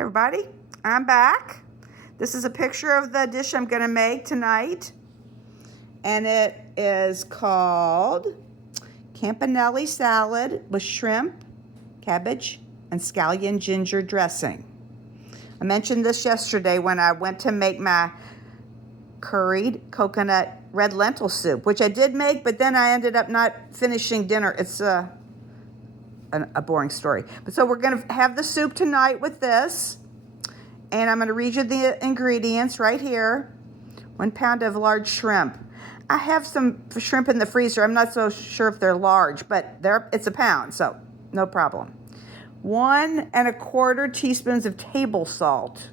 Everybody, I'm back. This is a picture of the dish I'm going to make tonight, and it is called Campanelle salad with shrimp, cabbage, and Scallion-Ginger dressing. I mentioned this yesterday when I went to make my curried coconut red lentil soup, which I did make, but then I ended up not finishing dinner. It's a boring story. But so we're going to have the soup tonight with this. And I'm going to read you the ingredients right here. 1 pound of large shrimp. I have some shrimp in the freezer. I'm not so sure if they're large, but it's a pound, so no problem. 1 1/4 teaspoons of table salt.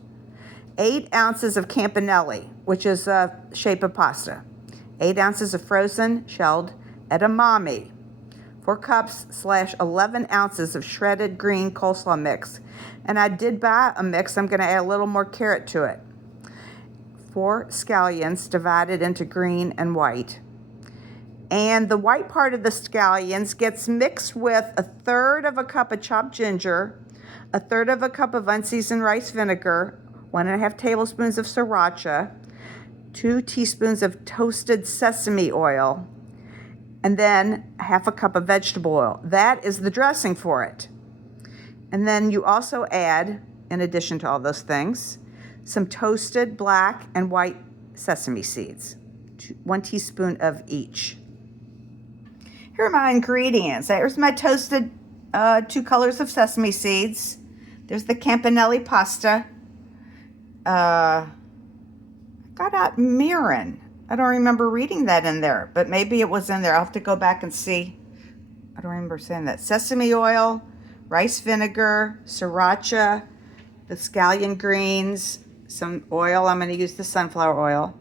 8 ounces of campanelle, which is a shape of pasta. 8 ounces of frozen shelled edamame. 4 cups/11 ounces of shredded green coleslaw mix. And I did buy a mix. I'm going to add a little more carrot to it. 4 scallions divided into green and white. And the white part of the scallions gets mixed with 1/3 cup of chopped ginger, 1/3 cup of unseasoned rice vinegar, 1 1/2 tablespoons of sriracha, 2 teaspoons of toasted sesame oil, and then 1/2 cup of vegetable oil. That is the dressing for it. And then you also add, in addition to all those things, some toasted black and white sesame seeds, 1 teaspoon of each. Here are my ingredients. There's my toasted 2 colors of sesame seeds. There's the campanelle pasta. Got out mirin. I don't remember reading that in there, but maybe it was in there. I'll have to go back and see. I don't remember saying that. Sesame oil, rice vinegar, sriracha, the scallion greens, some oil. I'm going to use the sunflower oil,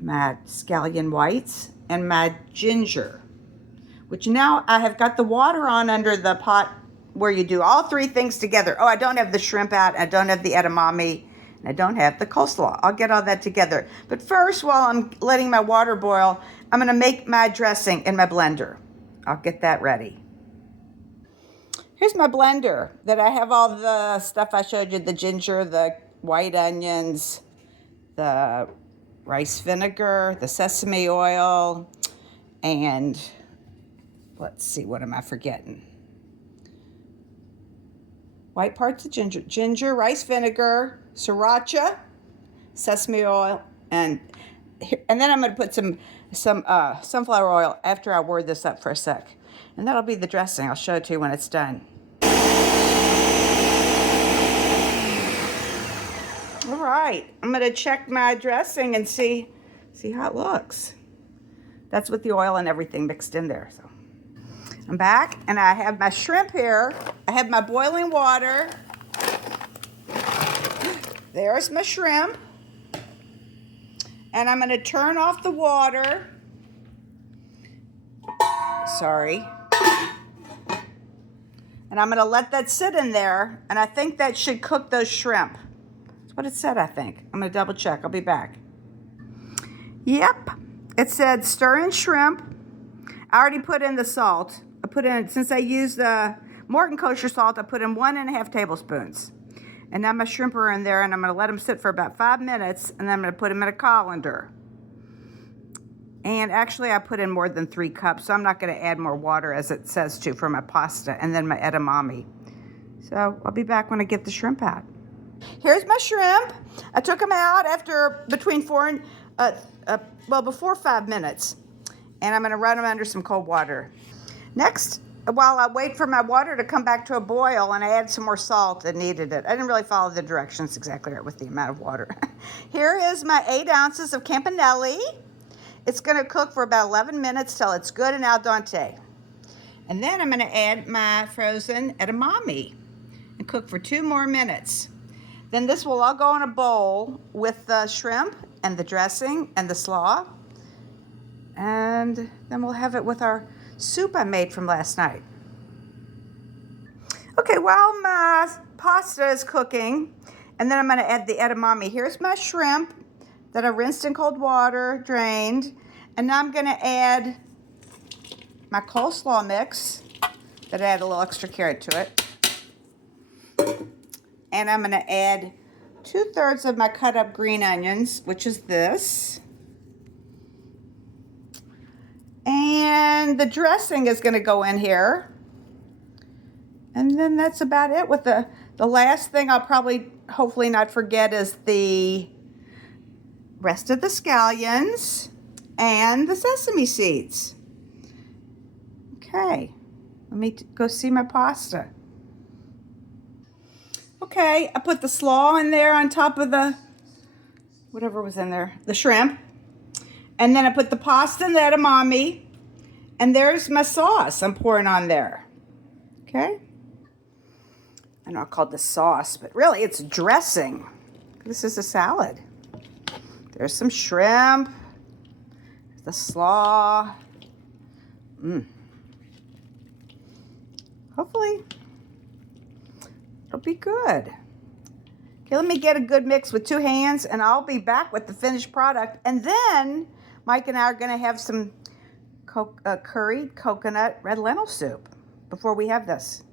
my scallion whites, and my ginger, which now I have got the water on under the pot where you do all 3 things together. Oh, I don't have the shrimp out. I don't have the edamame. And I don't have the coleslaw. I'll get all that together. But first, while I'm letting my water boil, I'm going to make my dressing in my blender. I'll get that ready. Here's my blender that I have all the stuff I showed you, the ginger, the white onions, the rice vinegar, the sesame oil, and let's see, what am I forgetting? White parts of ginger, rice vinegar, sriracha, sesame oil, and then I'm going to put some sunflower oil after I whir this up for a sec. And that'll be the dressing. I'll show it to you when it's done. All right, I'm going to check my dressing and see how it looks. That's with the oil and everything mixed in there. So I'm back, and I have my shrimp here. I have my boiling water. There's my shrimp. And I'm going to turn off the water. Sorry. And I'm going to let that sit in there. And I think that should cook those shrimp. That's what it said, I think. I'm going to double check. I'll be back. Yep. It said stir in shrimp. I already put in the salt. I put in, since I used the Morton kosher salt, I put in 1 1/2 tablespoons. And now my shrimp are in there, and I'm going to let them sit for about 5 minutes, and then I'm going to put them in a colander. And actually, I put in more than 3 cups, so I'm not going to add more water, as it says to, for my pasta, and then my edamame. So I'll be back when I get the shrimp out. Here's my shrimp. I took them out after before 5 minutes, and I'm going to run them under some cold water. Next, while I wait for my water to come back to a boil, and I add some more salt that needed it. I didn't really follow the directions exactly right with the amount of water. Here is my 8 ounces of campanelle. It's going to cook for about 11 minutes till it's good and al dente. And then I'm going to add my frozen edamame and cook for 2 more minutes. Then this will all go in a bowl with the shrimp and the dressing and the slaw. And then we'll have it with our soup I made from last night. Okay, while my pasta is cooking, and then I'm going to add the edamame. Here's my shrimp that I rinsed in cold water, drained, and now I'm going to add my coleslaw mix that I add a little extra carrot to it. And I'm going to add 2/3 of my cut up green onions, which is this. And the dressing is going to go in here. And then that's about it. With the last thing I'll probably, hopefully not forget, is the rest of the scallions and the sesame seeds. Okay, let me go see my pasta. Okay, I put the slaw in there on top of the, whatever was in there, the shrimp. And then I put the pasta and the edamame. And there's my sauce I'm pouring on there. Okay? I know I called this sauce, but really it's dressing. This is a salad. There's some shrimp. The slaw. Hopefully it'll be good. Okay, let me get a good mix with 2 hands, and I'll be back with the finished product. And then Mike and I are going to have some curried coconut red lentil soup before we have this.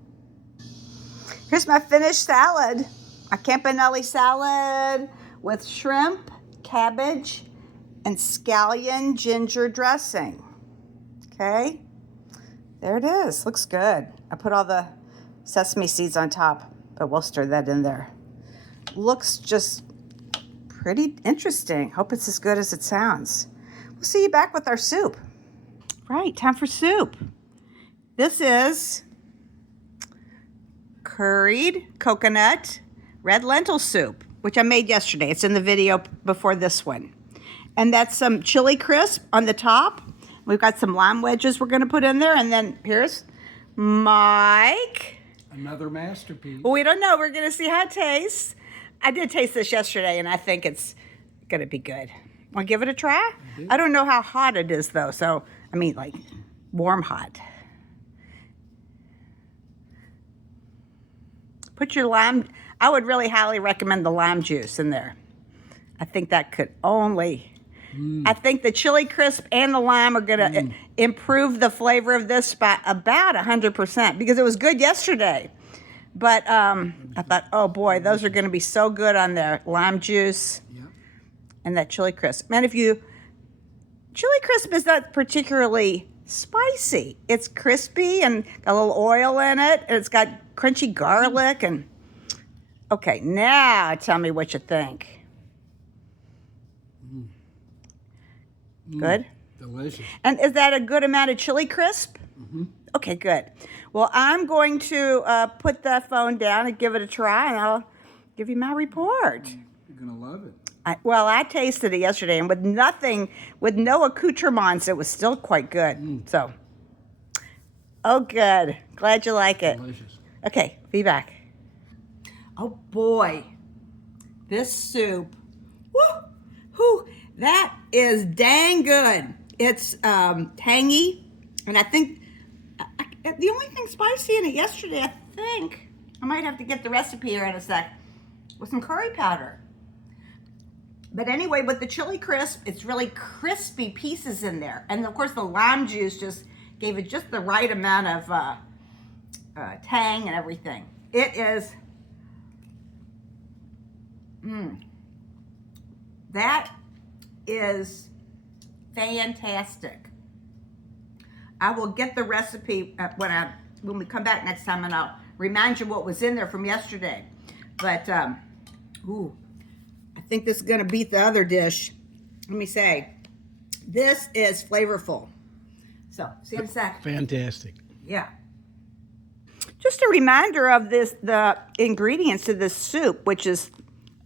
Here's my finished salad. A Campanelle salad with shrimp, cabbage, and Scallion-Ginger dressing. Okay, there it is. Looks good. I put all the sesame seeds on top, but we'll stir that in there. Looks just pretty interesting. Hope it's as good as it sounds. We'll see you back with our soup. Right, time for soup. This is curried coconut red lentil soup, which I made yesterday. It's in the video before this one. And that's some chili crisp on the top. We've got some lime wedges we're going to put in there. And then here's Mike. Another masterpiece. Well, we don't know. We're going to see how it tastes. I did taste this yesterday, and I think it's going to be good. Want to give it a try? I don't know how hot it is, though. So, I mean, like, warm hot. Put your lime. I would really highly recommend the lime juice in there. I think that could only... I think the chili crisp and the lime are going to improve the flavor of this by about 100%, because it was good yesterday. But I thought, oh boy, those are going to be so good on there. Lime juice and that chili crisp. Man, chili crisp is not particularly spicy. It's crispy and got a little oil in it. And it's got crunchy garlic. And okay, now tell me what you think. Good? Delicious. And is that a good amount of chili crisp? Mm-hmm. Okay, good. Well, I'm going to put the phone down and give it a try, and I'll give you my report. You're going to love it. I tasted it yesterday, and with no accoutrements, it was still quite good. So, oh, good. Glad you like it. Delicious. Okay, be back. Oh, boy. This soup. Woo! That is dang good. It's tangy, and I think the only thing spicy in it yesterday, I think, I might have to get the recipe here in a sec, was some curry powder. But anyway, with the chili crisp, it's really crispy pieces in there. And of course, the lime juice just gave it just the right amount of tang and everything. It is, that is fantastic. I will get the recipe when we come back next time, and I'll remind you what was in there from yesterday. But I think this is going to beat the other dish. Let me say, this is flavorful. So, see you in a sec. Fantastic. Yeah. Just a reminder of the ingredients to this soup, which is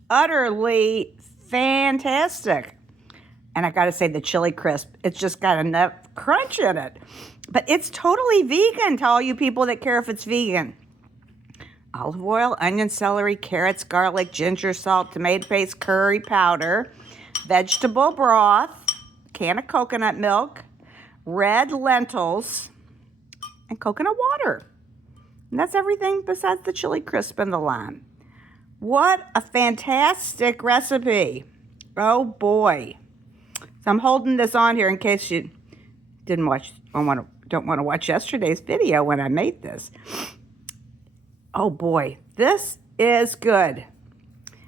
utterly fantastic. And I got to say, the chili crisp, it's just got enough crunch in it. But it's totally vegan to all you people that care if it's vegan. Olive oil, onion, celery, carrots, garlic, ginger, salt, tomato paste, curry powder, vegetable broth, can of coconut milk, red lentils, and coconut water. And that's everything besides the chili crisp and the lime. What a fantastic recipe. Oh, boy. So I'm holding this on here in case you don't want to watch yesterday's video when I made this. Oh boy, this is good.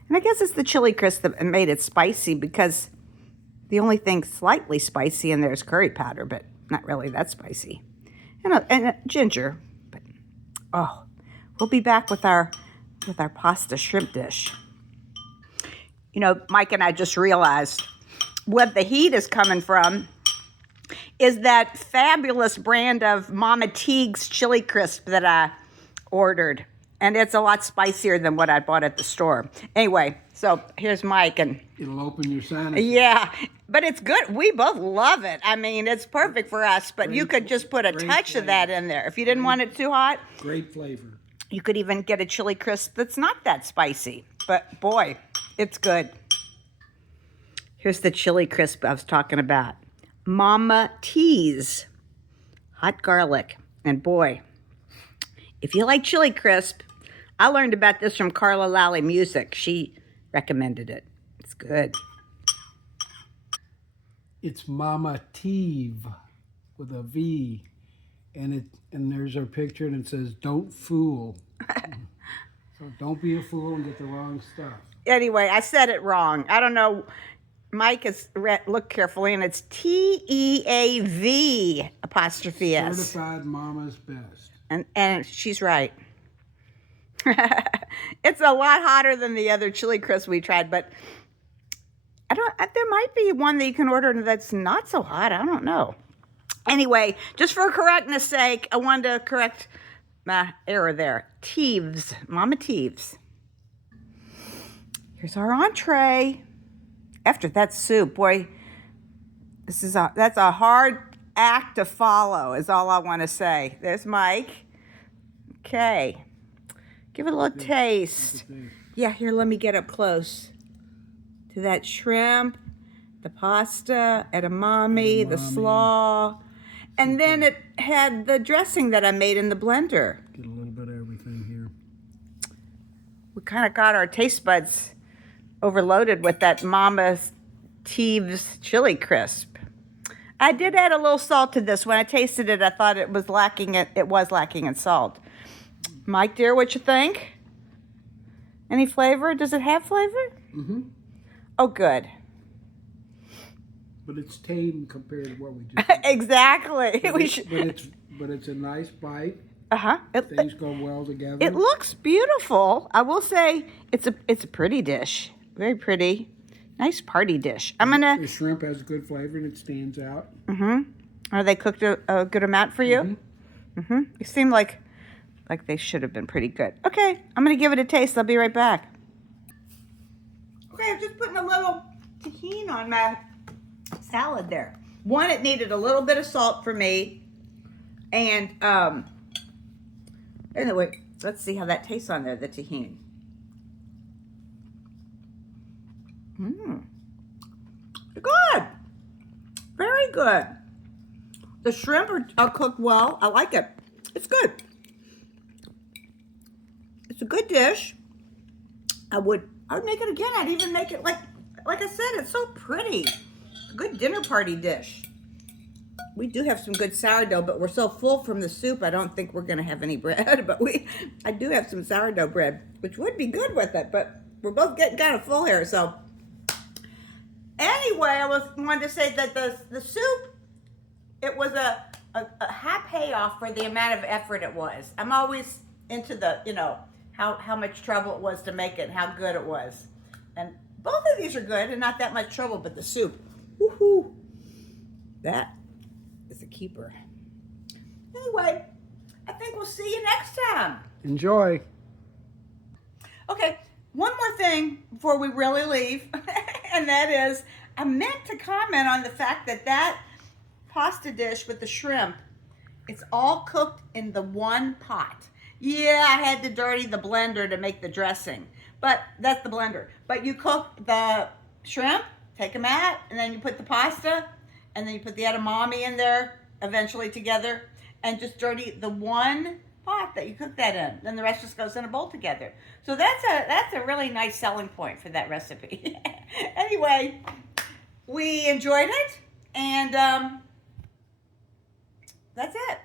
And I guess it's the chili crisp that made it spicy, because the only thing slightly spicy in there is curry powder, but not really that spicy. And ginger. But oh, we'll be back with our pasta shrimp dish. You know, Mike and I just realized what the heat is coming from is that fabulous brand of Mama Teague's chili crisp that I ordered. And it's a lot spicier than what I bought at the store. Anyway, so here's Mike. And It'll open your sinus. yeah, but it's good. We both love it. I mean, it's perfect for us, but you could just put a touch of that in there. If you didn't want it too hot, Great flavor. you could even get a chili crisp that's not that spicy. But boy, it's good. Here's the chili crisp I was talking about. Mama T's hot garlic. And boy, if you like chili crisp, I learned about this from Carla Lally Music. She recommended it. It's good. It's Mama Teve with a V, and there's her picture, and it says "Don't fool." So don't be a fool and get the wrong stuff. Anyway, I said it wrong. I don't know. Mike has looked carefully, and it's TEAV apostrophe S. Certified Mama's Best. And she's right. It's a lot hotter than the other chili crisp we tried, but there might be one that you can order that's not so hot. I don't know. Anyway, just for correctness sake, I wanted to correct my error there. Teves, Mama Teves. Here's our entree. After that soup, boy, that's a hard act to follow, is all I want to say. There's Mike. Okay. Give it a little taste. Yeah, here, let me get up close to that shrimp, the pasta, edamame, the slaw. And then it had the dressing that I made in the blender. Get a little bit of everything here. We kind of got our taste buds overloaded with that Mama Teves chili crisp. I did add a little salt to this. When I tasted it, I thought it was lacking in salt. Mike, dear, what you think? Any flavor? Does it have flavor? Mm-hmm. Oh, good. But it's tame compared to what we just did. Exactly. But it's a nice bite. Uh-huh. Things go well together. It looks beautiful. I will say it's a pretty dish. Very pretty. Nice party dish. The shrimp has a good flavor and it stands out. Mm-hmm. Are they cooked a good amount for you? Mm-hmm. Mm-hmm. It seemed like they should have been pretty good. Okay, I'm gonna give it a taste. I'll be right back. Okay, I'm just putting a little tahini on my salad there. One, it needed a little bit of salt for me. And anyway, let's see how that tastes on there, the tahini. Good. Very good. The shrimp are cooked well. I like it. It's good. It's a good dish. I would make it again. I'd even make it like I said, it's so pretty. A good dinner party dish. We do have some good sourdough, but we're so full from the soup, I don't think we're going to have any bread. But I do have some sourdough bread, which would be good with it. But we're both getting kind of full here. So anyway, I wanted to say that the soup, it was a high payoff for the amount of effort it was. I'm always into the, how much trouble it was to make it and how good it was. And both of these are good and not that much trouble, but the soup, woohoo, that is a keeper. Anyway, I think we'll see you next time. Enjoy. Okay, one more thing before we really leave, and that is, I meant to comment on the fact that pasta dish with the shrimp, it's all cooked in the one pot. Yeah, I had to dirty the blender to make the dressing, but that's the blender. But you cook the shrimp, take them out, and then you put the pasta, and then you put the edamame in there eventually together, and just dirty the one pot that you cook that in. Then the rest just goes in a bowl together. So that's a really nice selling point for that recipe. Anyway, we enjoyed it, and that's it.